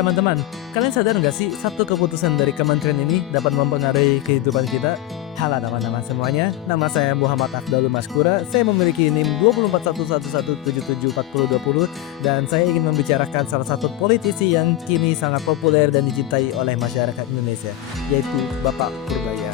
Teman-teman, kalian sadar nggak sih satu keputusan dari kementerian ini dapat mempengaruhi kehidupan kita? Halo teman-teman semuanya, nama saya Muhammad Afdalul Maskura. Saya memiliki NIM 241117774020 dan saya ingin membicarakan salah satu politisi yang kini sangat populer dan dicintai oleh masyarakat Indonesia, yaitu Bapak Purbaya.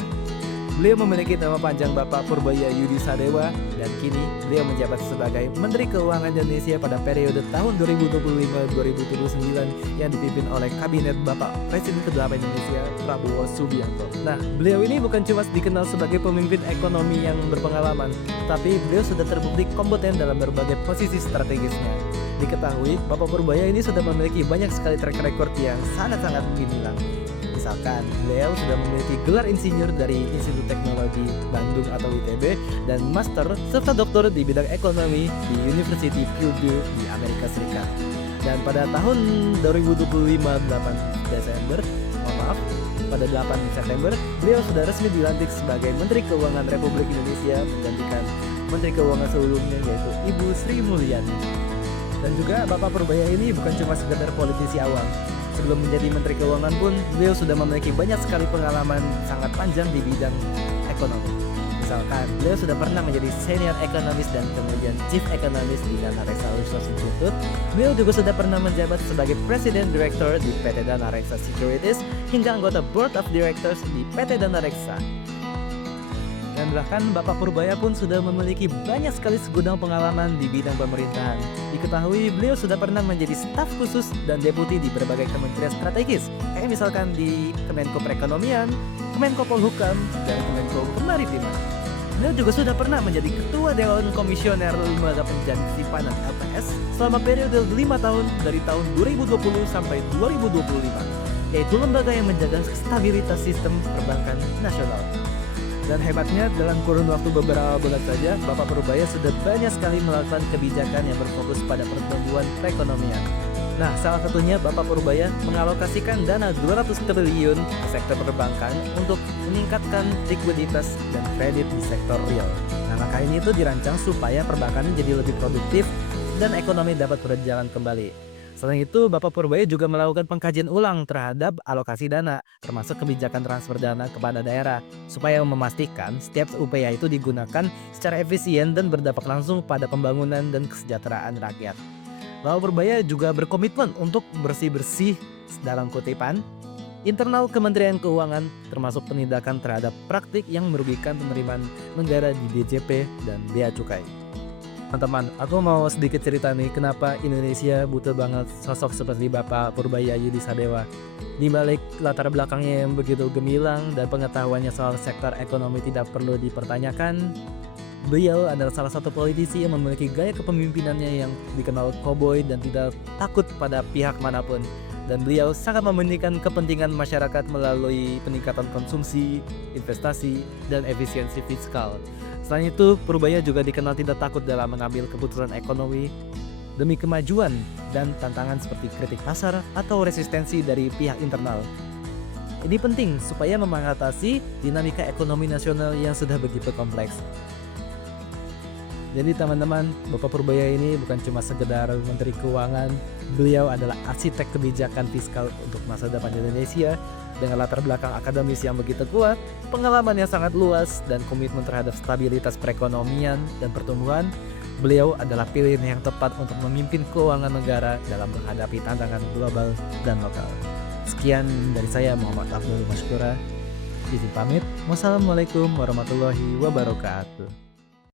Beliau memiliki nama panjang Bapak Purbaya Yudi Sadewa dan kini beliau menjabat sebagai Menteri Keuangan Indonesia pada periode tahun 2025-2029 yang dipimpin oleh Kabinet Bapak Presiden ke-8 Indonesia Prabowo Subianto. Nah, beliau ini bukan cuma dikenal sebagai pemimpin ekonomi yang berpengalaman, tapi beliau sudah terbukti kompeten dalam berbagai posisi strategisnya. Diketahui, Bapak Purbaya ini sudah memiliki banyak sekali track record yang sangat-sangat gemilang. Misalkan, beliau sudah memiliki gelar insinyur dari Institut Teknologi Bandung atau ITB dan master serta doktor di bidang ekonomi di University Purdue di Amerika Serikat. Dan pada tahun 2025 pada 8 September, beliau sudah resmi dilantik sebagai Menteri Keuangan Republik Indonesia menggantikan Menteri Keuangan sebelumnya yaitu Ibu Sri Mulyani. Dan juga Bapak Purbaya ini bukan cuma sekedar politisi awam. Sebelum menjadi Menteri Keuangan pun, beliau sudah memiliki banyak sekali pengalaman sangat panjang di bidang ekonomi. Misalkan, beliau sudah pernah menjadi Senior Economist dan kemudian Chief Economist di Dana Reksa Research Institute. Beliau juga sudah pernah menjabat sebagai President Director di PT Dana Reksa Securities hingga anggota Board of Directors di PT Dana Reksa. Dan bahkan Bapak Purbaya pun sudah memiliki banyak sekali segudang pengalaman di bidang pemerintahan. Diketahui beliau sudah pernah menjadi staf khusus dan deputi di berbagai kementerian strategis, kayak misalkan di Kemenko Perekonomian, Kemenko Polhukam, dan Kemenko Kemaritiman. Beliau juga sudah pernah menjadi Ketua Dewan Komisioner Lembaga Penjamin Simpanan LPS selama periode 5 tahun dari tahun 2020 sampai 2025, yaitu lembaga yang menjaga stabilitas sistem perbankan nasional. Dan hebatnya dalam kurun waktu beberapa bulan saja, Bapak Purbaya sudah banyak sekali melakukan kebijakan yang berfokus pada pertumbuhan perekonomian. Nah, salah satunya Bapak Purbaya mengalokasikan dana 200 triliun ke sektor perbankan untuk meningkatkan likuiditas dan kredit di sektor real. Nah, maka ini itu dirancang supaya perbankan jadi lebih produktif dan ekonomi dapat berjalan kembali. Selain itu, Bapak Purbaya juga melakukan pengkajian ulang terhadap alokasi dana, termasuk kebijakan transfer dana kepada daerah, supaya memastikan setiap upaya itu digunakan secara efisien dan berdampak langsung pada pembangunan dan kesejahteraan rakyat. Bapak Purbaya juga berkomitmen untuk bersih-bersih dalam kutipan internal Kementerian Keuangan, termasuk penindakan terhadap praktik yang merugikan penerimaan negara di DJP dan Bea Cukai. Teman-teman, aku mau sedikit cerita nih kenapa Indonesia butuh banget sosok seperti Bapak Purbaya Yudi Sadewa. Di balik latar belakangnya yang begitu gemilang dan pengetahuannya soal sektor ekonomi tidak perlu dipertanyakan, beliau adalah salah satu politisi yang memiliki gaya kepemimpinannya yang dikenal cowboy dan tidak takut pada pihak manapun. Dan beliau sangat mementingkan kepentingan masyarakat melalui peningkatan konsumsi, investasi, dan efisiensi fiskal. Selain itu, Purbaya juga dikenal tidak takut dalam mengambil keputusan ekonomi demi kemajuan dan tantangan seperti kritik pasar atau resistensi dari pihak internal. Ini penting supaya mengatasi dinamika ekonomi nasional yang sudah begitu kompleks. Jadi teman-teman, Bapak Purbaya ini bukan cuma sekedar Menteri Keuangan, beliau adalah arsitek kebijakan fiskal untuk masa depan Indonesia dengan latar belakang akademis yang begitu kuat, pengalaman yang sangat luas, dan komitmen terhadap stabilitas perekonomian dan pertumbuhan. Beliau adalah pilihan yang tepat untuk memimpin keuangan negara dalam menghadapi tantangan global dan lokal. Sekian dari saya Muhammad Afdalul Maskura. Izin pamit. Wassalamualaikum warahmatullahi wabarakatuh.